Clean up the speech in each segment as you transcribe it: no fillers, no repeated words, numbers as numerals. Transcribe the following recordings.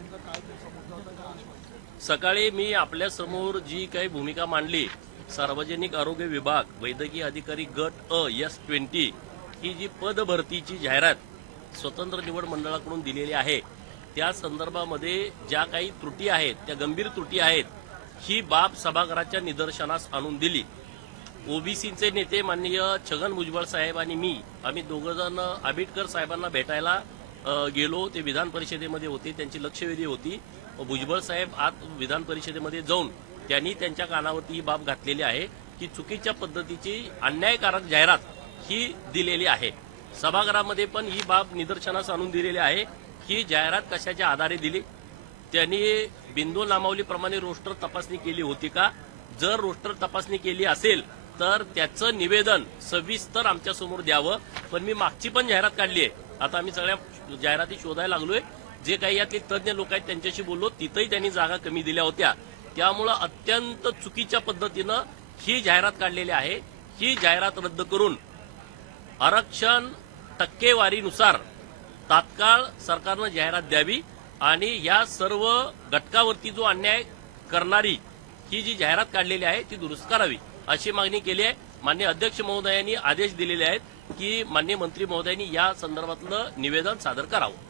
नेमका काय तुमचा मुद्दा होता का आश्वासन? सकाळी मी आपल्या समोर जी काही भूमिका मांडली, सार्वजनिक आरोग्य विभाग वैद्यकीय अधिकारी गट S20 ही जी पदभरतीची जाहिरात स्वतंत्र निवड मंडळाकडून दिलेली आहे, त्या संदर्भामध्ये ज्या काही त्रुटी आहेत, त्या गंभीर त्रुटी आहेत, ही बाब सभागृहाच्या निदर्शनास आणून दिली. ओबीसीचे नेते माननीय छगन भुजबळ साहेब आणि मी आम्ही दोघंजण आंबेडकर साहेबांना भेटायला गेलो. ते विधान परिषदेमध्ये होते, त्यांची लक्षवेधी होती. भुजबळ साहेब आत विधान परिषदेमध्ये जाऊन त्यांनी त्यांच्या कानावरती ही बाब घातलेली आहे की चुकीच्या पद्धतीची अन्यायकारक जाहिरात ही दिलेली आहे. सभागृहामध्ये पण ही बाब निदर्शनास आणून दिलेली आहे की जाहिरात कशाच्या आधारे दिली, त्यांनी बिंदू नामावलीप्रमाणे रोस्टर तपासणी केली होती का, जर रोस्टर तपासणी केली असेल तर त्याचं निवेदन सविस्तर आमच्या समोर द्यावं. पण मी मागची पण जाहिरात काढली आहे. आता आम्ही सगळ्या जाहिराती शोधायला लागलोय. जे काही यातले तज्ज्ञ लोक आहेत त्यांच्याशी बोललो, तिथंही त्यांनी जागा कमी दिल्या होत्या. त्यामुळं अत्यंत चुकीच्या पद्धतीनं ही जाहिरात काढलेली आहे. ही जाहिरात रद्द करून आरक्षण टक्केवारीनुसार तात्काळ सरकारनं जाहिरात द्यावी आणि या सर्व घटकावरती जो अन्याय करणारी ही जी जाहिरात काढलेली आहे ती दुरुस्त करावी अशी मागणी केली आहे. माननीय अध्यक्ष महोदयांनी आदेश दिलेले आहेत की माननीय मंत्री महोदयांनी या संदर्भातलं निवेदन सादर करावं.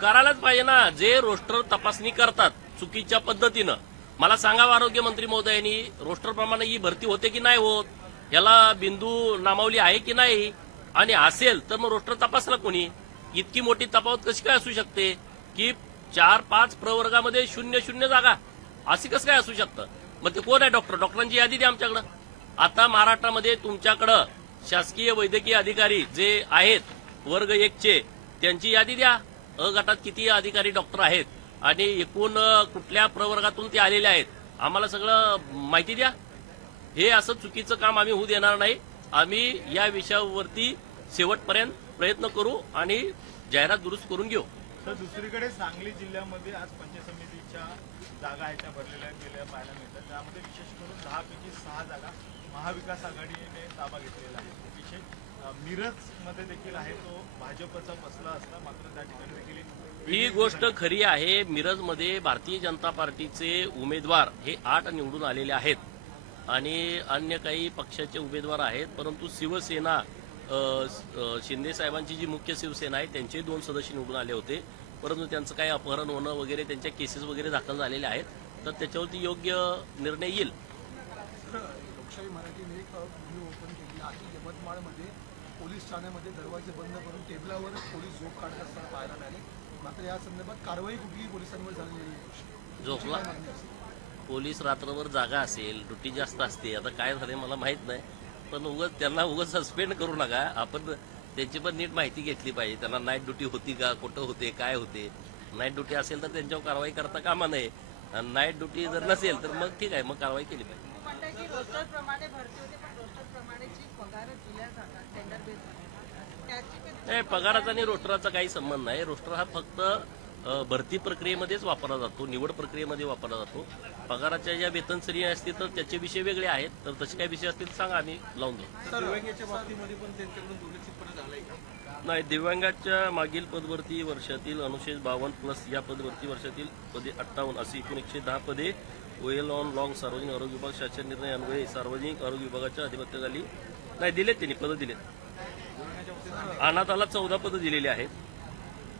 करायलाच पाहिजे ना. जे रोस्टर तपासणी करतात चुकीच्या पद्धतीनं, मला सांगावं आरोग्यमंत्री महोदयांनी, रोस्टर प्रमाणे ही भरती होते की नाही होत, याला बिंदू नामावली आहे की नाही, आणि असेल तर मग रोस्टर तपासला कोणी. इतकी मोठी तफावत कशी काय असू शकते की 4-5 प्रवर्गामध्ये 0-0 जागा, अशी कसं काय असू शकतं. मग ते कोण आहे डॉक्टर, डॉक्टरांची यादी द्या आमच्याकडं. आता महाराष्ट्रामध्ये तुमच्याकडं शासकीय वैद्यकीय अधिकारी जे आहेत वर्ग 1 चे, त्यांची यादी द्या. अ गटात किती अधिकारी डॉक्टर आहेत आणि एकूण कुठल्या प्रवर्गातून ते आलेले आहेत, आम्हाला सगळं माहिती द्या. हे असं चुकीचं काम आम्ही होऊ देणार नाही. आम्ही या विषयावरती शेवटपर्यंत प्रयत्न करू आणि जाहिरात दुरुस्त करून घेऊ. तर दुसरीकडे सांगली जिल्ह्यामध्ये आज पंचायत समितीच्या जागा आहेत त्या भरलेल्या गेल्या पाहायला मिळतात. त्यामध्ये विशेष करून 10 पैकी 6 जागा महाविकास आघाडीने ताबा घेतलेला आहे. विषय मिरज मध्ये देखील आहे, तो भाजपचा बसला असता, मात्र त्या ठिकाणी देखील ही गोष्ट खरी आहे. मिरजमध्ये भारतीय जनता पार्टीचे उमेदवार हे 8 निवडून आलेले आहेत आणि अन्य काही पक्षाचे उमेदवार आहेत. परंतु शिवसेना शिंदे साहेबांची जी मुख्य शिवसेना आहे त्यांचे 2 सदस्य निवडून आले होते. परंतु त्यांचं काही अपहरण होणं वगैरे, त्यांच्या केसेस वगैरे दाखल झालेल्या आहेत. तर त्याच्यावरती योग्य निर्णय येईल. लोकशाही मराठीने एक व्हिडिओ ओपन केली आहे. यवतमाळमध्ये पोलीस ठाण्यामध्ये दरवाजे बंद करून टेबलावर पोलीस झोप काढत असताना पाहायला मिळाले. मात्र या संदर्भात कारवाई कुठली पोलिसांवर झालेली नाही. झोपला पोलीस रात्रभर जागा असेल, ड्युटी जास्त असते. आता काय झाले मला माहित नाही, पण त्यांना उगाच सस्पेंड करू नका. आपण त्यांची पण नीट माहिती घेतली पाहिजे. त्यांना नाईट ड्युटी होती का, कुठं होते, काय होते. नाईट ड्युटी असेल तर त्यांच्यावर कारवाई करता कामा नये. आणि नाईट ड्युटी जर नसेल तर मग ठीक आहे, मग कारवाई केली पाहिजे. नाही, पगाराचा आणि रोस्टरचा काही संबंध नाही. रोस्टर हा फक्त भरती प्रक्रियेमध्येच वापरला जातो, निवड प्रक्रियेमध्ये वापरला जातो. पगाराच्या ज्या वेतन श्रेणी असतील तर त्याचे विषय वेगळे आहेत. तर तसे काही विषय असतील सांगा, आम्ही लावून देऊ. दिव्यांगाच्या बाबतीमध्ये पण त्यांच्याकडून दुर्लक्षितपणे झालंय का? नाही, दिव्यांगाच्या मागील पदभरती वर्षातील अनुशेष 52+ या पदभरती वर्षातील पदे 58 अशी एकूण 110 पदे ओएल ऑन लॉंग सार्वजनिक आरोग्य विभाग शासन निर्णय अन्वये सार्वजनिक आरोग्य विभागाच्या अधिपत्याखाली नाही दिलेत. त्यांनी पदं दिलेत. अनाथाला 14 पदं दिलेली आहेत.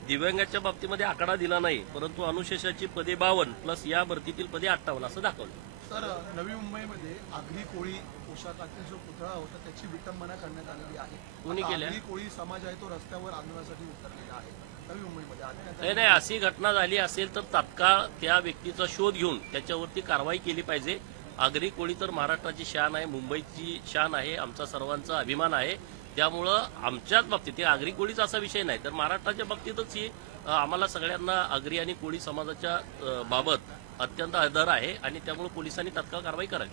दिव्यांगाच्या बाबतीमध्ये आकडा दिला नाही, परंतु अनुशेषाची पदे 52+ या भरतीतील पदे 58 असं दाखवलं. सर, नवी मुंबईमध्ये आगरी कोळी पोशाखातील जो पुतळा होता त्याची विटंबना करण्यात आलेली आहे. कोणी केल्या? आगरी कोळी समाज आहे तो रस्त्यावर आंदोलनासाठी उतरलेला आहे नवी मुंबईमध्ये. नाही, अशी घटना झाली असेल तर तात्काळ त्या व्यक्तीचा शोध घेऊन त्याच्यावरती कारवाई केली पाहिजे. आगरी कोळी तर महाराष्ट्राची शान आहे, मुंबईची शान आहे, आमचा सर्वांचा अभिमान आहे. त्यामुळं आमच्याच बाबतीत आगरी कोळीचा असा विषय नाही, तर महाराष्ट्राच्या बाबतीतच ही आम्हाला सगळ्यांना आगरी आणि कोळी समाजाच्या बाबत अत्यंत आदर आहे आणि त्यामुळे पोलिसांनी तात्काळ कारवाई करावी.